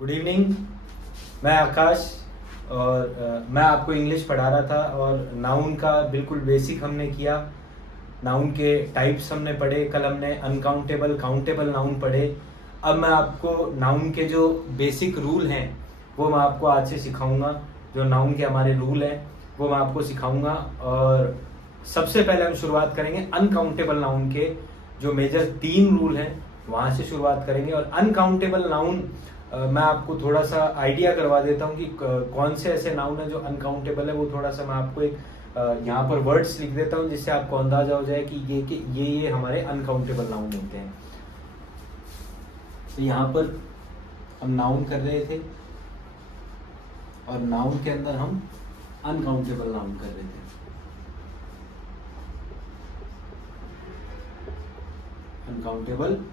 Good evening. मैं आकाश और मैं आपको इंग्लिश पढ़ा रहा था और नाउन का बिल्कुल बेसिक हमने किया। नाउन के टाइप्स हमने पढ़े, कल हमने अनकाउंटेबल काउंटेबल नाउन पढ़े। अब मैं आपको नाउन के जो बेसिक रूल हैं वो मैं आपको आज से सिखाऊंगा। जो नाउन के हमारे रूल हैं वो मैं आपको सिखाऊंगा। और सबसे पहले हम शुरुआत करेंगे अनकाउंटेबल नाउन के जो मेजर 3 रूल हैं वहाँ से शुरुआत करेंगे। और अनकाउंटेबल नाउन मैं आपको थोड़ा सा आइडिया करवा देता हूँ कि कौन से ऐसे नाउन है जो अनकाउंटेबल है। वो थोड़ा सा मैं आपको एक यहाँ पर वर्ड्स लिख देता हूँ जिससे आपको अंदाजा हो जाए कि ये हमारे अनकाउंटेबल नाउन होते हैं। तो यहाँ पर हम नाउन कर रहे थे और नाउन के अंदर हम अनकाउंटेबल नाउन कर रहे थे। अनकाउंटेबल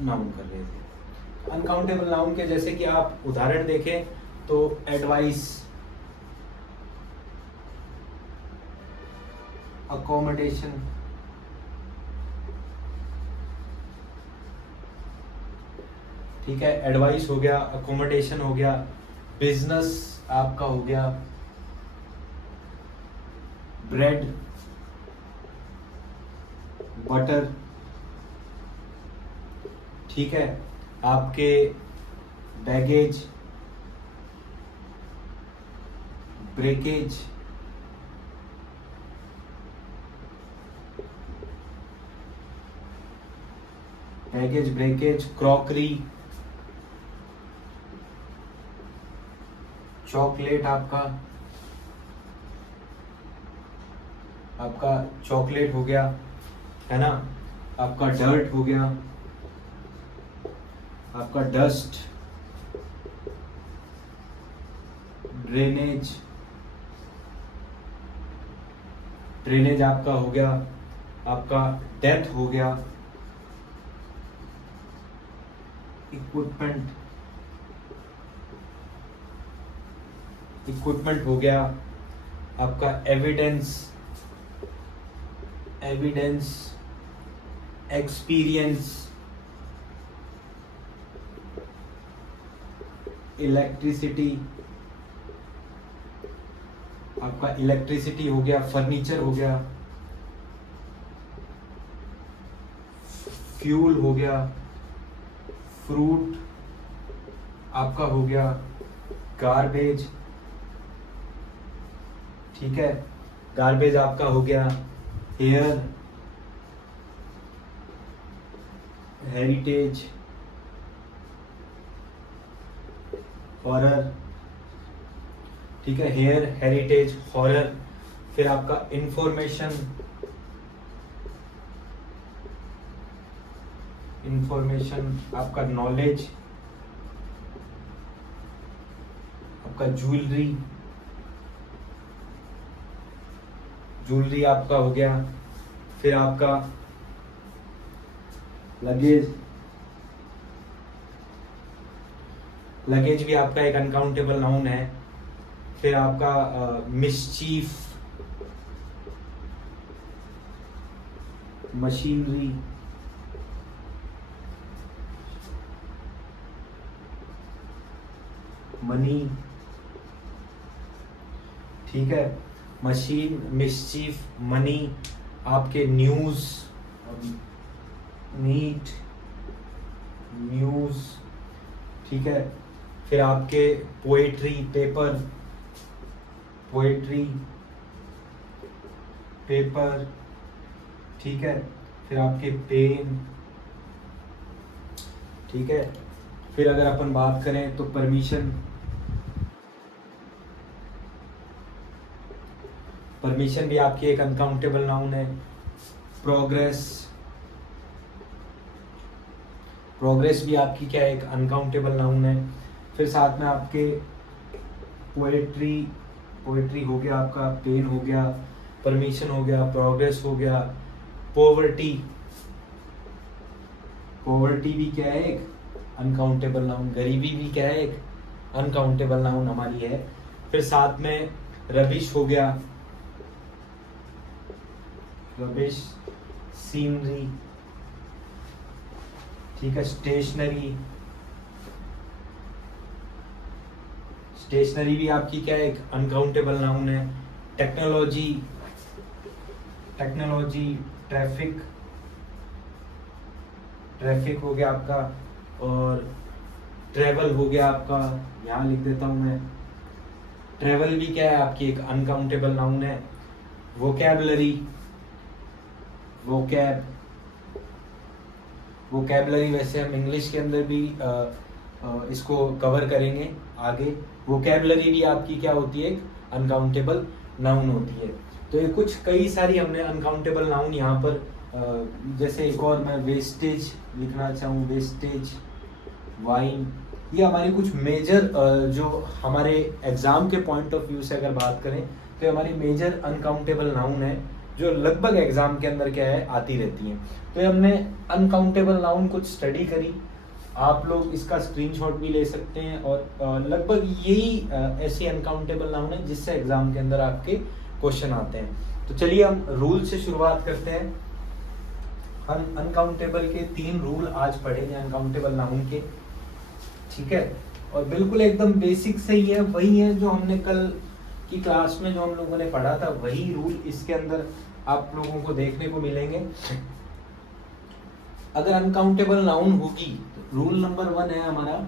नाउन कर रहे थे। अनकाउंटेबल नाउन के जैसे कि आप उदाहरण देखें तो एडवाइस, अकोमोडेशन, ठीक है, एडवाइस हो गया, अकोमोडेशन हो गया, बिजनेस आपका हो गया, ब्रेड, बटर, ठीक है, आपके baggage, breakage, baggage breakage, crockery, chocolate, आपका चॉकलेट हो गया, है ना, आपका डर्ट हो गया, आपका डस्ट, ड्रेनेज, ड्रेनेज आपका हो गया, आपका डेथ हो गया, इक्विपमेंट, इक्विपमेंट हो गया, आपका एविडेंस, एविडेंस, एक्सपीरियंस, इलेक्ट्रिसिटी, आपका इलेक्ट्रिसिटी हो गया, फर्नीचर हो गया, फ्यूल हो गया, फ्रूट आपका हो गया, गार्बेज, ठीक है, गार्बेज आपका हो गया, हेयर, हेरिटेज, हॉरर, ठीक है, हेयर, हेरिटेज, हॉरर। फिर आपका इंफॉर्मेशन, इंफॉर्मेशन, आपका नॉलेज, आपका ज्वेलरी, ज्वेलरी आपका हो गया। फिर आपका लगेज, लगेज भी आपका एक अनकाउंटेबल नाउन है। फिर आपका मिसचीफ, मशीनरी, मनी, ठीक है, मशीन, मिसचीफ, मनी, आपके न्यूज, नीट, न्यूज, ठीक है, फिर आपके पोएट्री, पेपर, पोएट्री, पेपर, ठीक है, फिर आपके पेन, ठीक है। फिर अगर अपन बात करें तो परमिशन, परमिशन भी आपकी एक अनकाउंटेबल नाउन है। प्रोग्रेस, प्रोग्रेस भी आपकी क्या है, एक अनकाउंटेबल नाउन है। फिर साथ में आपके पोएट्री, पोएट्री हो गया, आपका पेन हो गया, परमिशन हो गया, प्रोग्रेस हो गया, पॉवर्टी, पॉवर्टी भी क्या है, एक अनकाउंटेबल नाउन। गरीबी भी क्या है, एक अनकाउंटेबल नाउन हमारी है। फिर साथ में रबिश हो गया, रबिश, सीनरी, ठीक है, स्टेशनरी, स्टेशनरी भी आपकी क्या है, एक अनकाउंटेबल नाउन है। टेक्नोलॉजी, ट्रैफिक, हो गया आपका, और ट्रेवल हो गया आपका, यहाँ लिख देता हूँ मैं। ट्रेवल भी क्या है आपकी एक अनकाउंटेबल नाउन है। वोकैबुलरी, वोकैबुलरी वैसे हम इंग्लिश के अंदर भी इसको कवर करेंगे आगे। वोकैबुलरी भी आपकी क्या होती है, एक अनकाउंटेबल नाउन होती है। तो ये कुछ कई सारी हमने अनकाउंटेबल नाउन यहाँ पर जैसे एक और मैं वेस्टेज लिखना चाहूँ, वेस्टेज, वाइन, ये हमारी कुछ मेजर जो हमारे एग्जाम के पॉइंट ऑफ व्यू से अगर बात करें तो हमारी मेजर अनकाउंटेबल नाउन है जो लगभग एग्जाम के अंदर क्या है आती रहती हैं। तो हमने अनकाउंटेबल नाउन कुछ स्टडी करी, आप लोग इसका स्क्रीनशॉट भी ले सकते हैं, और लगभग यही ऐसी अनकाउंटेबल नाउन है जिससे एग्जाम के अंदर आपके क्वेश्चन आते हैं। तो चलिए हम रूल से शुरुआत करते हैं। हम अनकाउंटेबल के 3 रूल आज पढ़ेंगे अनकाउंटेबल नाउन के, ठीक है। और बिल्कुल एकदम बेसिक से ही है, वही है जो हमने कल की क्लास में जो हम लोगों ने पढ़ा था, वही रूल इसके अंदर आप लोगों को देखने को मिलेंगे। अगर अनकाउंटेबल नाउन होगी तो रूल नंबर 1 है हमारा,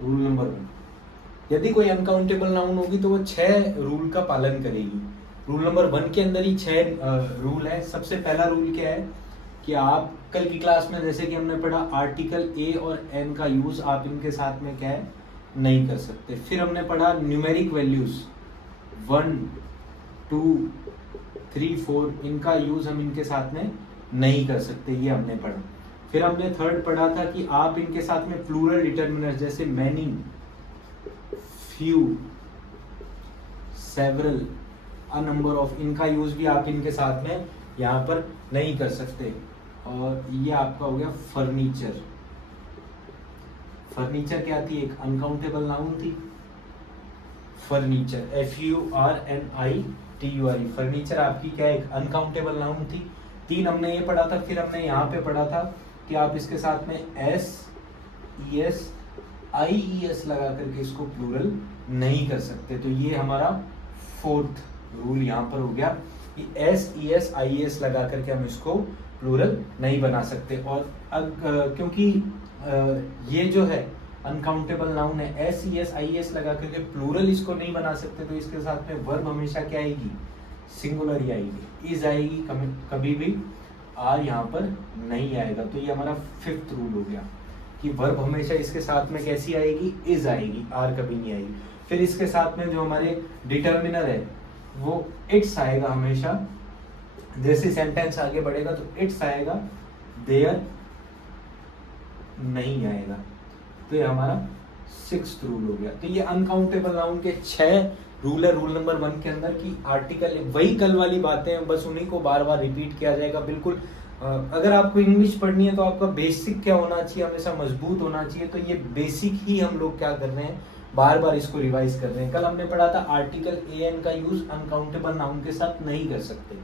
रूल नंबर 1, यदि कोई अनकाउंटेबल नाउन होगी तो वो 6 रूल का पालन करेगी। रूल नंबर 1 के अंदर ही 6 रूल है। सबसे पहला रूल क्या है कि आप कल की क्लास में जैसे कि हमने पढ़ा, आर्टिकल ए और एन का यूज आप इनके साथ में क्या है नहीं कर सकते। फिर हमने पढ़ा न्यूमेरिक वैल्यूज 1, 2, 3, 4, इनका यूज हम इनके साथ में नहीं कर सकते, ये हमने पढ़ा। फिर हमने थर्ड पढ़ा था कि आप इनके साथ में प्लूरल डिटर्मिनर्स जैसे many, few, several, a number of, इनका यूज भी आप इनके साथ में यहाँ पर नहीं कर सकते। और ये आपका हो गया फर्नीचर। फर्नीचर क्या थी, एक अनकाउंटेबल नाउन थी। फर्नीचर, FURNITURE, फर्नीचर आपकी क्या एक अनकाउंटेबल नाउन थी। 3 हमने ये पढ़ा था। फिर हमने यहाँ पे पढ़ा था कि आप इसके साथ में SES IES लगा करके इसको प्लूरल नहीं कर सकते। तो ये हमारा 4th रूल यहाँ पर हो गया कि SES IES लगा करके हम इसको प्लूरल नहीं बना सकते। और क्योंकि ये जो है अनकाउंटेबल नाउन है, SES IES लगा करके प्लूरल इसको नहीं बना सकते, तो इसके साथ में वर्ब हमेशा क्या आएगी, सिंगुलर ही आएगी, इज आएगी, कभी भी आर यहाँ पर नहीं आएगा। तो ये हमारा 5th रूल हो गया कि वर्ब हमेशा इसके साथ में कैसी आएगी, इज आएगी, आर कभी नहीं आएगी। फिर इसके साथ में जो हमारे डिटर्मिनर है वो इट्स आएगा हमेशा। जैसे सेंटेंस आगे बढ़ेगा तो इट्स आएगा, देयर नहीं आएगा। तो ये हमारा 6th रूल हो गया। तो ये अनकाउंटेबल नाउन के 6 रूल है रूल नंबर 1 के अंदर की आर्टिकल, वही कल वाली बातें हैं, बस उन्हीं को बार बार रिपीट किया जाएगा। बिल्कुल अगर आपको इंग्लिश पढ़नी है तो आपका बेसिक क्या होना चाहिए, हमेशा मजबूत होना चाहिए। तो ये बेसिक ही हम लोग क्या कर रहे हैं, बार बार इसको रिवाइज कर रहे हैं। कल हमने पढ़ा था आर्टिकल AN का यूज अनकाउंटेबल नाउन के साथ नहीं कर सकते।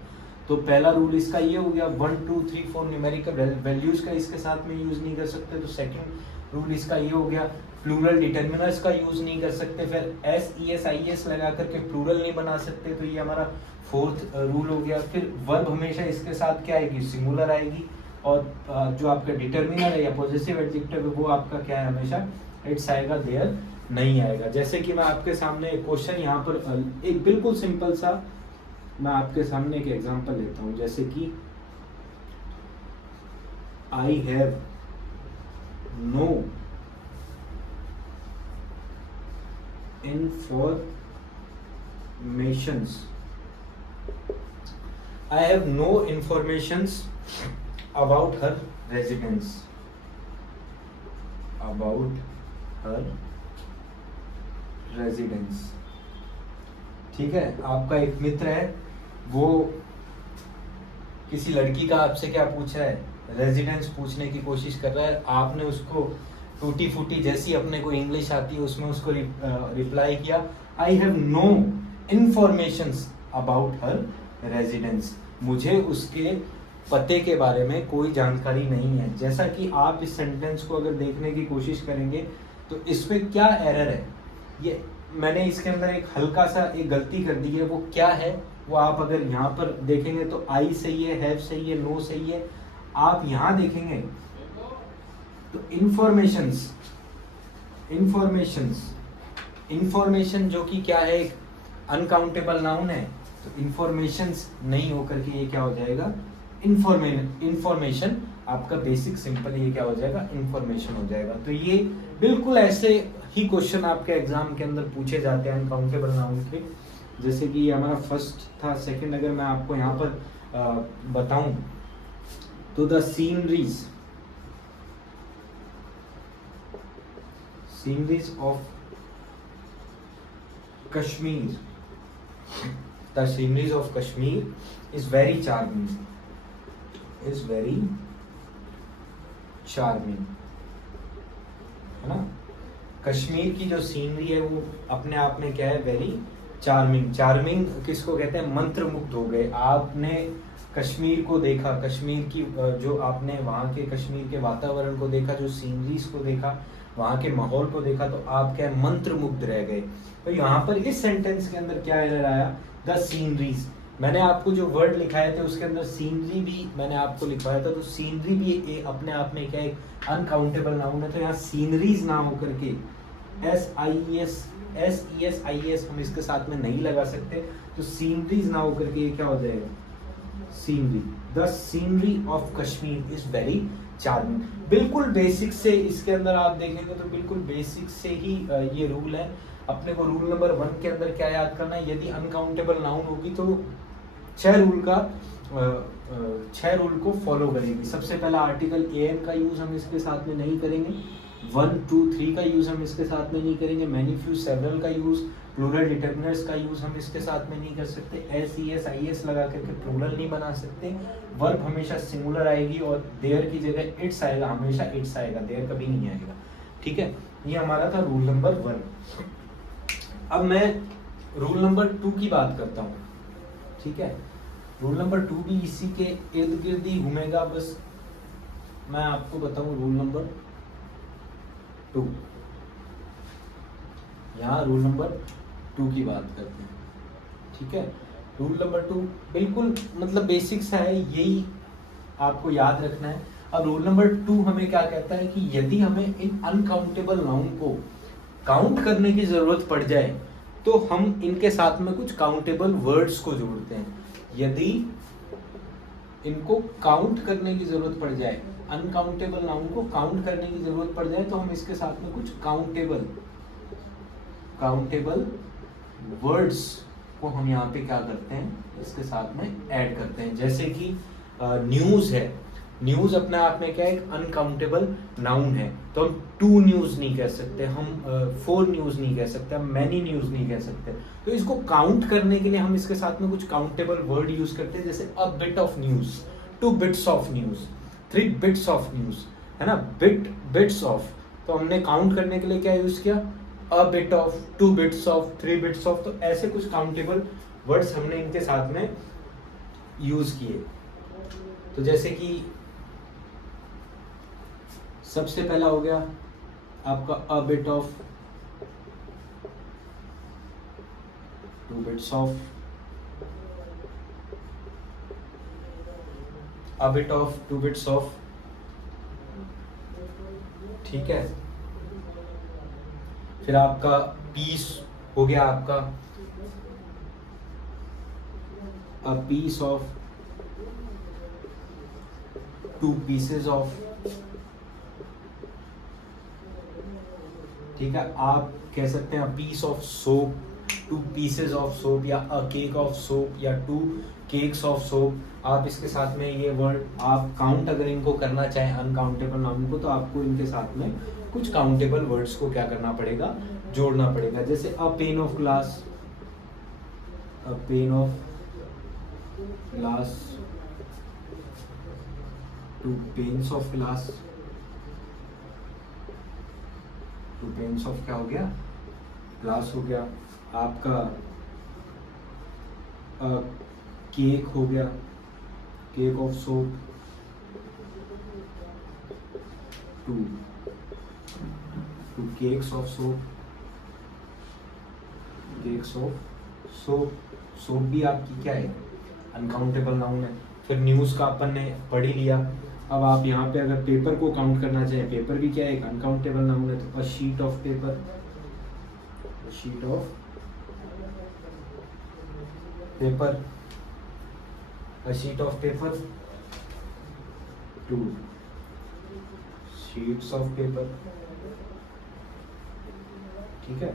तो पहला रूल इसका ये हो गया, 1, 2, 3, 4 न्यूमेरिकल वैल्यूज का इसके साथ में यूज नहीं कर सकते। तो सेकंड रूल इसका ये हो गया, प्लूरल डिटर्मिनर्स का यूज नहीं कर सकते। फिर SES IES लगा करके प्लूरल नहीं बना सकते। तो ये हमारा 4th रूल हो गया। फिर वर्ब हमेशा इसके साथ क्या आएगी, सिंगुलर आएगी। और जो आपका डिटर्मिनर है या पॉजेसिव एडजेक्टिव है वो आपका क्या है, हमेशा इट्स आएगा, देयर नहीं आएगा। जैसे कि मैं आपके सामने एक क्वेश्चन यहाँ पर एक बिल्कुल सिंपल सा मैं आपके सामने एक एग्जांपल लेता हूँ। जैसे कि I have no informations, I have no informations about her residence, about her residence। ठीक है, आपका एक मित्र है, वो किसी लड़की का आपसे क्या पूछ रहा है, रेजिडेंस पूछने की कोशिश कर रहा है। आपने उसको टूटी फूटी जैसी अपने को इंग्लिश आती है उसमें उसको रिप्लाई किया, I have no informations about her residence. मुझे उसके पते के बारे में कोई जानकारी नहीं है। जैसा कि आप इस सेंटेंस को अगर देखने की कोशिश करेंगे तो इसमें क्या एरर है, ये मैंने इसके अंदर एक हल्का सा एक गलती कर दी है, वो क्या है वो आप अगर यहाँ पर देखेंगे तो आई सही है, हैव सही है, नो सही है। आप यहाँ देखेंगे तो इंफॉर्मेशन जो कि क्या है, एक अनकाउंटेबल नाउन है, तो इंफॉर्मेशंस नहीं होकर के ये क्या हो जाएगा, इंफॉर्मेशन। आपका बेसिक सिंपल ये क्या हो जाएगा, इंफॉर्मेशन हो जाएगा। तो ये बिल्कुल ऐसे ही क्वेश्चन आपके एग्जाम के अंदर पूछे जाते हैं अनकाउंटेबल नाउन के। जैसे कि हमारा फर्स्ट था, सेकंड अगर मैं आपको यहाँ पर बताऊं तो the sceneries of Kashmir, the sceneries of Kashmir is very charming, है ना। कश्मीर की जो सीनरी है वो अपने आप में क्या है, वेरी चार्मिंग किसको कहते हैं, मंत्रमुग्ध हो गए। आपने कश्मीर को देखा, कश्मीर की जो आपने वहाँ के कश्मीर के वातावरण को देखा, जो सीनरीज को देखा, वहाँ के माहौल को देखा, तो आप क्या मंत्रमुग्ध रह गए। तो यहाँ पर इस सेंटेंस के अंदर क्या एरर आया, द सीनरीज। मैंने आपको जो वर्ड लिखाए थे उसके अंदर सीनरी भी मैंने आपको लिखवाया था, तो सीनरी भी अपने आप में क्या एक अनकाउंटेबल नाउन है। तो यहाँ सीनरीज ना होकर के SES हम इसके साथ में नहीं लगा सकते, तो सीनरीज ना होकर के ये क्या हो जाएगा, scenery. The scenery of Kashmir is very charming. बिल्कुल बेसिक से इसके अंदर आप देखेंगे तो बिल्कुल बेसिक से ही ये रूल है। अपने को रूल नंबर 1 के अंदर क्या याद करना है, यदि अनकाउंटेबल नाउन होगी तो 6 रूल को फॉलो करेगी। सबसे पहला आर्टिकल एन का यूज हम इसके साथ में नहीं करेंगे, 1, 2, 3 का यूज हम इसके साथ में नहीं करेंगे, मैनी फ्यू सेवरल का यूज, प्लूरल डिटरमिनर्स का यूज हम इसके साथ में नहीं कर सकते, SES लगा करके प्लूरल नहीं बना सकते, वर्ब हमेशा सिंगुलर आएगी और देयर की जगह इट्स आएगा, हमेशा इट्स आएगा, देयर कभी नहीं आएगा। ठीक है, ये हमारा था रूल नंबर 1। अब मैं रूल नंबर 2 की बात करता हूँ। ठीक है, रूल नंबर 2 भी इसी के इर्द गिर्द ही घूमेगा। बस मैं आपको बताऊं रूल नंबर 2, यहाँ रूल नंबर 2 की बात करते हैं। ठीक है, रूल नंबर 2 बिल्कुल मतलब बेसिक सा है, यही आपको याद रखना है। अब रूल नंबर 2 हमें क्या कहता है कि यदि हमें इन अनकाउंटेबल नाउन को काउंट करने की जरूरत पड़ जाए तो हम इनके साथ में कुछ काउंटेबल वर्ड्स को जोड़ते हैं। यदि इनको काउंट करने की जरूरत पड़ जाए, अनकाउंटेबल नाउन को काउंट करने की जरूरत पड़ जाए, तो हम इसके साथ में कुछ काउंटेबल वर्ड्स को हम यहाँ पे क्या करते हैं, इसके साथ में ऐड करते हैं। जैसे कि न्यूज है, न्यूज अपने आप में क्या है, एक अनकाउंटेबल नाउन है, तो हम 2 न्यूज नहीं कह सकते, हम 4 न्यूज नहीं कह सकते, हम मैनी न्यूज नहीं कह सकते। तो इसको काउंट करने के लिए हम इसके साथ में कुछ काउंटेबल वर्ड यूज करते हैं, जैसे अ bit of news, 2 bits of news, 3 bits of news, है ना, बिट्स ऑफ। तो हमने काउंट करने के लिए क्या यूज किया, अ bit of, 2 bits of, 3 bits of. तो ऐसे कुछ काउंटेबल वर्ड्स हमने इनके साथ में यूज किए। तो जैसे कि सबसे पहला हो गया आपका a bit of, 2 bits of, a bit of, 2 bits of. ठीक है, फिर आपका पीस हो गया आपका a piece of, 2 pieces of. ठीक है, आप कह सकते हैं piece of soap, 2 pieces of soap, या अ केक ऑफ सोप, या 2 केक्स ऑफ सोप। आप इसके साथ में ये वर्ड आप काउंट अगर इनको करना चाहें अनकाउंटेबल नाउन को, तो आपको इनके साथ में कुछ काउंटेबल वर्ड्स को क्या करना पड़ेगा, जोड़ना पड़ेगा। जैसे a pane of glass, a pane of glass, 2 panes of glass, 2 panes of क्या हो गया, ग्लास हो गया। आपका केक हो गया, cake of soap, 2 cakes of soap, cakes of soap. Soap भी आपकी क्या है, अनकाउंटेबल नाउन है। फिर न्यूज़ का अपन ने पढ़ ही लिया। अब आप यहाँ पे अगर पेपर को काउंट करना चाहें, पेपर भी क्या है, एक अनकाउंटेबल नाउन है, तो a sheet of paper, sheet of paper, a sheet of paper, 2 sheets of paper, ठीक है,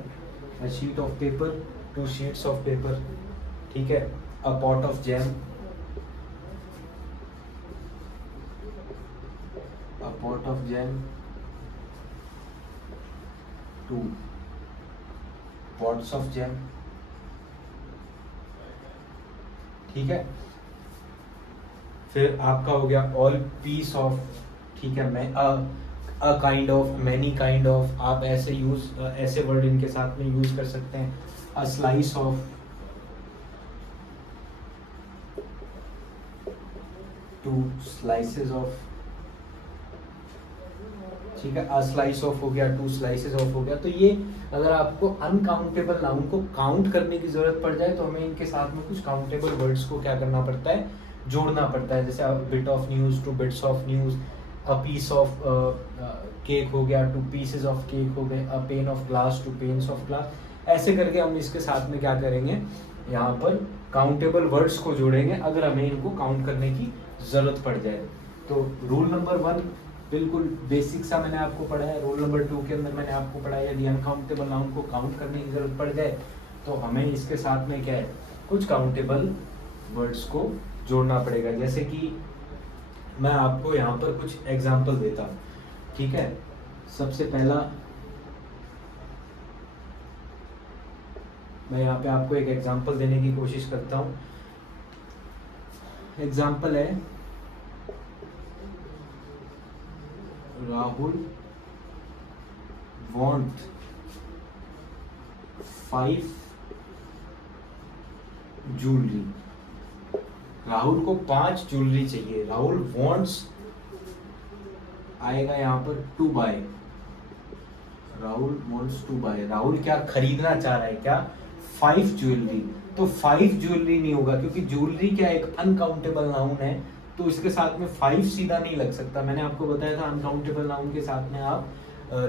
a sheet of paper, 2 sheets of paper, ठीक है। अ pot of jam, a pot of jam, 2 pots of jam, ठीक है। फिर आपका हो गया ऑल पीस ऑफ, ठीक है। मैं a kind of, many kind of, आप ऐसे वर्ड इनके साथ में यूज कर सकते हैं। A slice of, 2 slices of, ठीक है। अ स्लाइस ऑफ हो गया, 2 स्लाइसेस ऑफ हो गया। तो ये अगर आपको अनकाउंटेबल नाउन को काउंट करने की जरूरत पड़ जाए तो हमें इनके साथ में कुछ काउंटेबल वर्ड्स को क्या करना पड़ता है, जोड़ना पड़ता है। जैसे bit of news, 2 bits of news, a piece of cake हो गया, 2 पीसेस ऑफ केक हो गए, a pane of glass, 2 panes of glass. ऐसे करके हम इसके साथ में क्या करेंगे, यहाँ पर काउंटेबल वर्ड्स को जोड़ेंगे अगर हमें इनको काउंट करने की जरूरत पड़ जाए। तो रूल नंबर 1 बिल्कुल बेसिक सा मैंने आपको पढ़ाया। रूल नंबर 2 के अंदर मैंने आपको पढ़ाया, यदि अनकाउंटेबल नाउन को काउंट करने की जरूरत पड़ जाए तो हमें इसके साथ में क्या है, कुछ काउंटेबल वर्ड्स को जोड़ना पड़ेगा। जैसे कि मैं आपको यहाँ पर कुछ एग्जाम्पल देता हूँ, ठीक है। सबसे पहला मैं यहाँ पे आपको एक एग्जाम्पल देने की कोशिश करता हूँ। एग्जाम्पल है, राहुल want 5 ज्वेलरी। राहुल को 5 ज्वेलरी चाहिए। राहुल wants आएगा यहाँ पर to buy. Rahul wants to buy, Rahul क्या खरीदना चाह रहा है, क्या 5 ज्वेलरी। तो 5 ज्वेलरी नहीं होगा क्योंकि ज्वेलरी क्या एक अनकाउंटेबल नाउन है, तो इसके साथ में 5 सीधा नहीं लग सकता। मैंने आपको बताया था अनकाउंटेबल नाउन के साथ में आप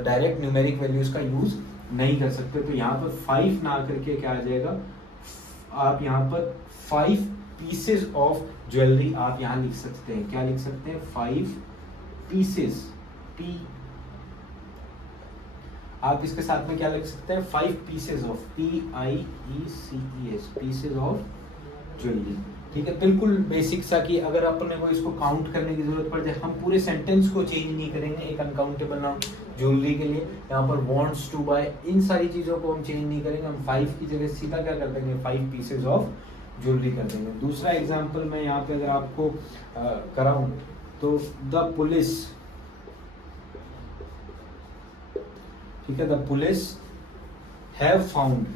डायरेक्ट न्यूमेरिक वैल्यूज का यूज नहीं कर सकते। तो यहाँ पर 5 ना करके क्या आ जाएगा, आप यहाँ पर 5 पीसेस ऑफ ज्वेलरी आप यहाँ लिख सकते हैं। क्या लिख सकते हैं, 5 पीसेस, पी। आप इसके साथ में क्या लिख सकते हैं, 5 pieces of, PIECES, pieces of jewellery, ठीक है। बिल्कुल बेसिक सा कि अगर अपने को इसको काउंट करने की जरूरत पड़ जाए, हम पूरे सेंटेंस को चेंज नहीं करेंगे एक अनकाउंटेबल नाउन ज्वेलरी के लिए। यहाँ पर वांट्स टू बाय, इन सारी चीजों को हम चेंज नहीं करेंगे। हम 5 की जगह सीधा क्या कर देंगे, 5 पीसेस ऑफ ज्वेलरी कर देंगे। दूसरा एग्जाम्पल मैं यहाँ पे अगर आपको कराऊं तो द पुलिस, ठीक है, the police have found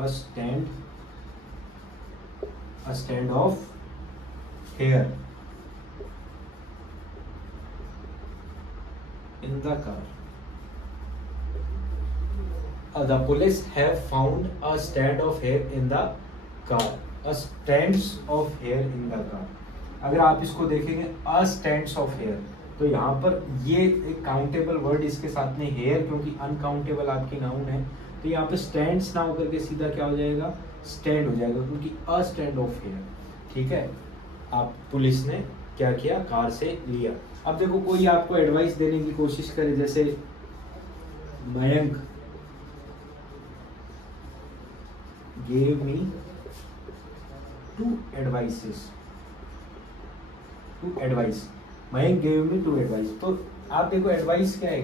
a stand of hair in the car. The police have found a stand of hair in the car. A stands of hair in the car. अगर आप इसको देखेंगे a stands of hair, तो यहाँ पर ये एक countable word इसके साथ में हेयर, क्योंकि अनकाउंटेबल आपकी नाउन है, तो यहाँ पे स्टैंड्स ना होकर के सीधा क्या हो जाएगा, स्टैंड हो जाएगा, क्योंकि अ स्टैंड ऑफ हेयर, ठीक है। आप पुलिस ने क्या किया, कार से लिया। अब देखो कोई आपको एडवाइस देने की कोशिश करे, जैसे Mayank gave me 2 advices, 2 advice, Mayank gave me 2 advice। तो आप देखो एडवाइस क्या है,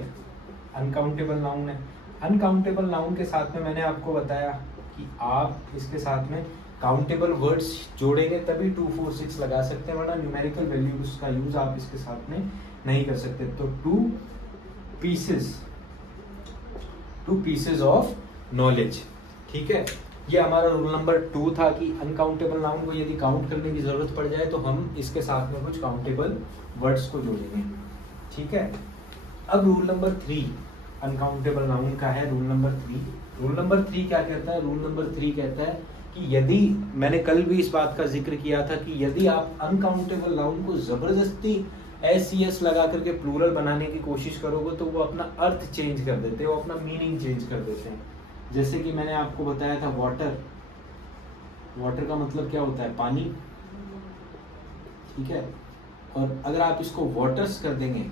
अनकाउंटेबल नाउन है। अनकाउंटेबल नाउन के साथ में मैंने आपको बताया कि आप इसके साथ में काउंटेबल वर्ड्स जोड़ेंगे तभी 2, 4, 6 लगा सकते हैं, वरना न्यूमेरिकल वैल्यूज का यूज आप इसके साथ में नहीं कर सकते। तो 2 पीसेस ऑफ नॉलेज, ठीक है। ये हमारा रूल नंबर 2 था कि अनकाउंटेबल नाउन को यदि काउंट करने की ज़रूरत पड़ जाए तो हम इसके साथ में कुछ काउंटेबल वर्ड्स को जोड़ेंगे, ठीक है। अब रूल नंबर 3 अनकाउंटेबल नाउन का है। रूल नंबर 3 क्या कहता है? रूल नंबर 3 कहता है कि यदि, मैंने कल भी इस बात का जिक्र किया था कि यदि आप अनकाउंटेबल नाउन को ज़बरदस्ती एस लगा करके प्लूरल बनाने की कोशिश करोगे तो वो अपना अर्थ चेंज कर देते हैं, वो अपना मीनिंग चेंज कर देते हैं। जैसे कि मैंने आपको बताया था वाटर, वाटर का मतलब क्या होता है? पानी, ठीक है। और अगर आप इसको वाटर्स कर देंगे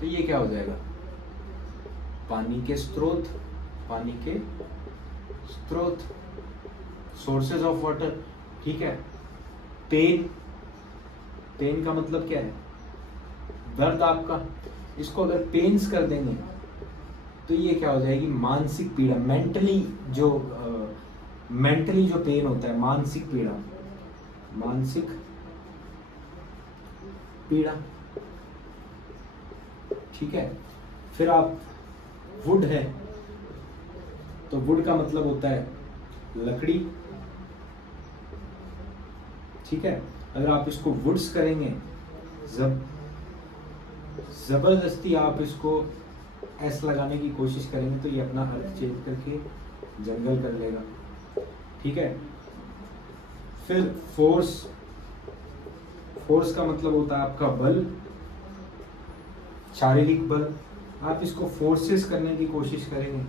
तो ये क्या हो जाएगा? पानी के स्रोत, पानी के स्रोत, सोर्सेज ऑफ वाटर, ठीक है। पेन, पेन का मतलब क्या है? दर्द आपका, इसको अगर पेन्स कर देंगे तो ये क्या हो जाएगी? मानसिक पीड़ा, मेंटली जो पेन होता है, मानसिक पीड़ा, मानसिक पीड़ा, ठीक है। फिर आप वुड है तो वुड का मतलब होता है लकड़ी, ठीक है। अगर आप इसको वुड्स करेंगे, जबरदस्ती आप इसको एस लगाने की कोशिश करेंगे तो ये अपना अर्थ चेंज करके जंगल कर लेगा, ठीक है। फिर फोर्स, फोर्स का मतलब होता है आपका बल, शारीरिक बल। आप इसको फोर्सेस करने की कोशिश करेंगे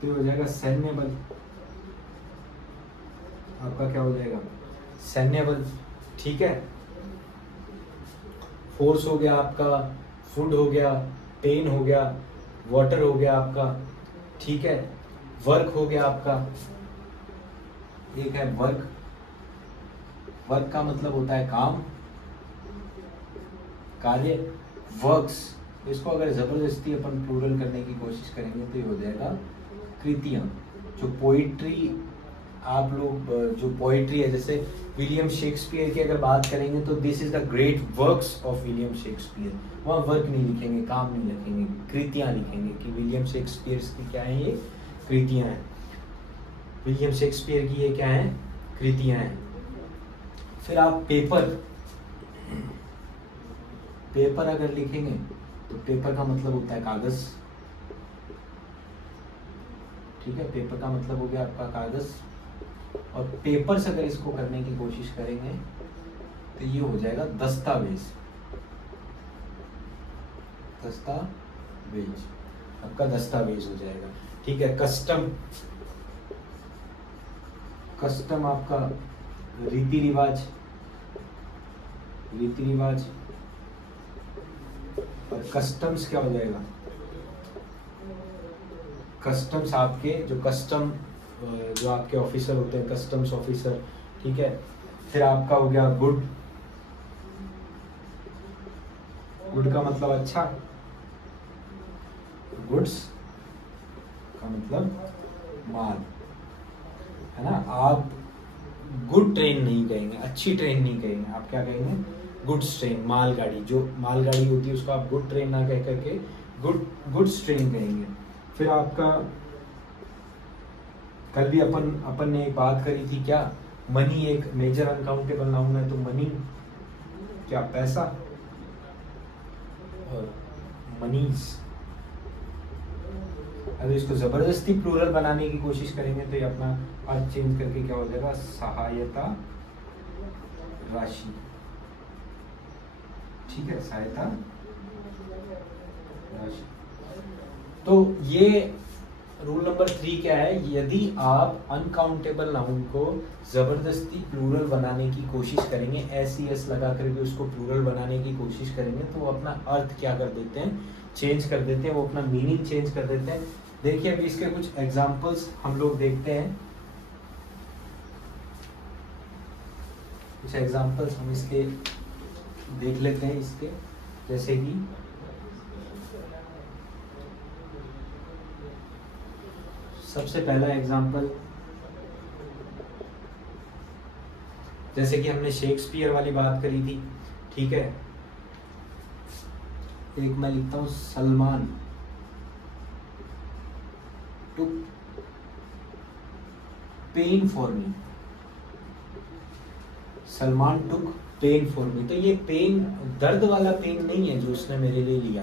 तो ये हो जाएगा सैन्य बल, आपका क्या हो जाएगा? सैन्य बल, ठीक है। फोर्स हो गया आपका, फूड हो गया, पेन हो गया, वाटर हो गया आपका, ठीक है। वर्क हो गया आपका, एक है वर्क, वर्क का मतलब होता है काम, कार्य, वर्क्स। इसको अगर जबरदस्ती अपन प्लूरल करने की कोशिश करेंगे तो ये हो जाएगा कृतियां। जो पोइट्री, आप लोग जो पोइट्री है, जैसे विलियम शेक्सपियर की अगर बात करेंगे तो this is the great works of William Shakespeare, वहाँ वर्क नहीं लिखेंगे, काम नहीं लिखेंगे, कृतियां लिखेंगे कि विलियम शेक्सपियर की क्या है? ये कृतियां हैं, विलियम शेक्सपियर की ये क्या है? कृतियां हैं। फिर आप पेपर, पेपर अगर लिखेंगे तो पेपर का मतलब होता है कागज, ठीक है। पेपर का मतलब हो गया आपका कागज, और पेपर से अगर इसको करने की कोशिश करेंगे तो ये हो जाएगा दस्तावेज, दस्तावेज, आपका दस्तावेज हो जाएगा, ठीक है। कस्टम, कस्टम आपका रीति रिवाज, रीति रिवाज। और कस्टम्स क्या हो जाएगा? कस्टम्स आपके जो कस्टम, जो आपके ऑफिसर होते हैं, कस्टम्स ऑफिसर, ठीक है। फिर आपका हो गया गुड, गुड का मतलब अच्छा, गुड्स का मतलब माल, है ना। आप गुड ट्रेन नहीं कहेंगे, अच्छी ट्रेन नहीं कहेंगे, आप क्या कहेंगे? गुड्स ट्रेन, मालगाड़ी, जो मालगाड़ी होती है उसको आप गुड ट्रेन ना कह करके गुड्स ट्रेन कहेंगे। फिर आपका कल भी अपन ने एक बात करी थी, क्या? मनी एक मेजर अनकाउंटेबल नाउन है, तो मनी क्या? पैसा, और मनीज अगर इसको जबरदस्ती प्लूरल बनाने की कोशिश करेंगे तो ये अपना अर्थ चेंज करके क्या हो जाएगा? सहायता राशि, ठीक है, सहायता राशि। तो ये रूल नंबर 3 क्या है? यदि आप अनकाउंटेबल नाउन को जबरदस्ती प्लूरल बनाने की कोशिश करेंगे, एस लगा करके उसको प्लूरल बनाने की कोशिश करेंगे तो वो अपना अर्थ क्या कर देते हैं? चेंज कर देते हैं, वो अपना मीनिंग चेंज कर देते हैं। देखिए अभी इसके कुछ एग्जांपल्स हम लोग देखते हैं, कुछ एग्जांपल्स हम इसके देख लेते हैं इसके, जैसे कि सबसे पहला एग्जांपल, जैसे कि हमने शेक्सपियर वाली बात करी थी, ठीक है। एक मैं लिखता हूं, Salman took pen for me, Salman took pen for me. तो ये पेन दर्द वाला पेन नहीं है जो उसने मेरे लिए लिया,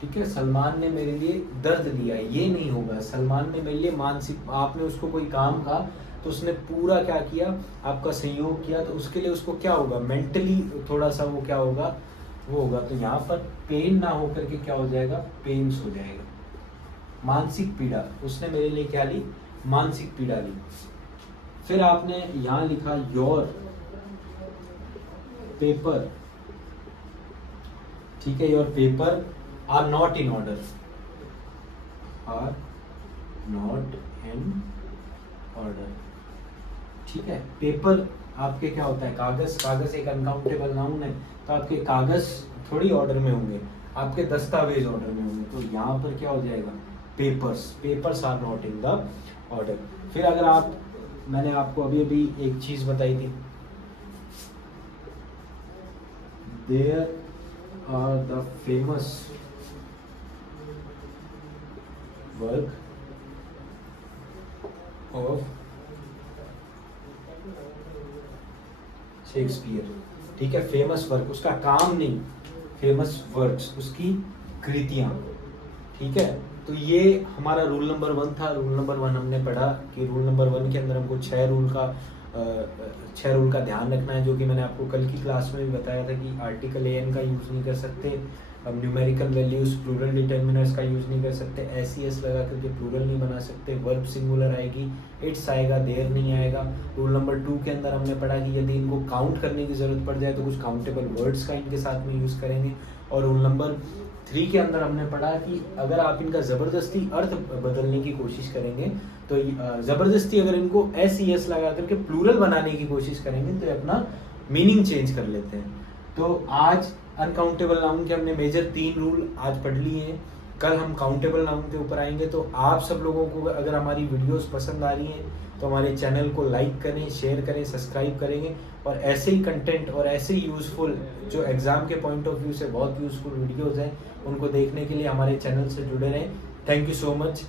ठीक है। सलमान ने मेरे लिए दर्द लिया, ये नहीं होगा। सलमान ने मेरे लिए मानसिक, आपने उसको कोई काम कहा तो उसने पूरा क्या किया, आपका सहयोग किया, तो उसके लिए उसको क्या होगा, मेंटली थोड़ा सा वो क्या होगा, वो होगा। तो यहाँ पर पेन ना होकर के क्या हो जाएगा, पेन्स हो जाएगा, मानसिक पीड़ा। उसने मेरे लिए क्या ली, मानसिक पीड़ा ली। फिर आपने यहाँ लिखा योर पेपर, ठीक है, your paper are not in order, are not in order, ठीक है। पेपर आपके क्या होता है, कागज, कागज एक अनकाउंटेबल नाउन है, तो आपके कागज थोड़ी ऑर्डर में होंगे, आपके दस्तावेज ऑर्डर में होंगे। तो यहाँ पर क्या हो जाएगा, papers, papers are not in the order. फिर अगर आप, मैंने आपको अभी अभी एक चीज बताई थी, there are the famous work of Shakespeare, ठीक है। फेमस वर्क, उसका काम नहीं, फेमस वर्क्स, उसकी कृतियां, ठीक है। तो ये हमारा रूल नंबर 1 था। रूल नंबर 1 हमने पढ़ा कि रूल नंबर 1 के अंदर हमको 6 रूल का ध्यान रखना है, जो कि मैंने आपको कल की क्लास में भी बताया था कि आर्टिकल एन का यूज़ नहीं कर सकते, हम न्यूमेरिकल वैल्यूज प्लूरल डिटर्मिनर्स का यूज़ नहीं कर सकते, एस लगा करके प्लूरल नहीं बना सकते, वर्ब सिंगुलर आएगी, इट्स आएगा, देयर नहीं आएगा। रूल नंबर 2 के अंदर हमने पढ़ा कि यदि इनको काउंट करने की ज़रूरत पड़ जाए तो कुछ काउंटेबल वर्ड्स का इनके साथ में यूज़ करेंगे। और रूल नंबर 3 के अंदर हमने पढ़ा कि अगर आप इनका ज़बरदस्ती अर्थ बदलने की कोशिश करेंगे, तो ज़बरदस्ती अगर इनको एस लगा करके प्लूरल बनाने की कोशिश करेंगे तो अपना मीनिंग चेंज कर लेते हैं। तो आज अनकाउंटेबल नाउन के हमने मेजर 3 रूल आज पढ़ लिए हैं। कल हम काउंटेबल नाउन के ऊपर आएंगे। तो आप सब लोगों को अगर हमारी वीडियोस पसंद आ रही हैं तो हमारे चैनल को लाइक करें, शेयर करें, सब्सक्राइब करेंगे, और ऐसे ही कंटेंट और ऐसे ही यूज़फुल जो एग्ज़ाम के पॉइंट ऑफ व्यू से बहुत यूज़फुल वीडियोज़ हैं उनको देखने के लिए हमारे चैनल से जुड़े रहें। Thank you so much.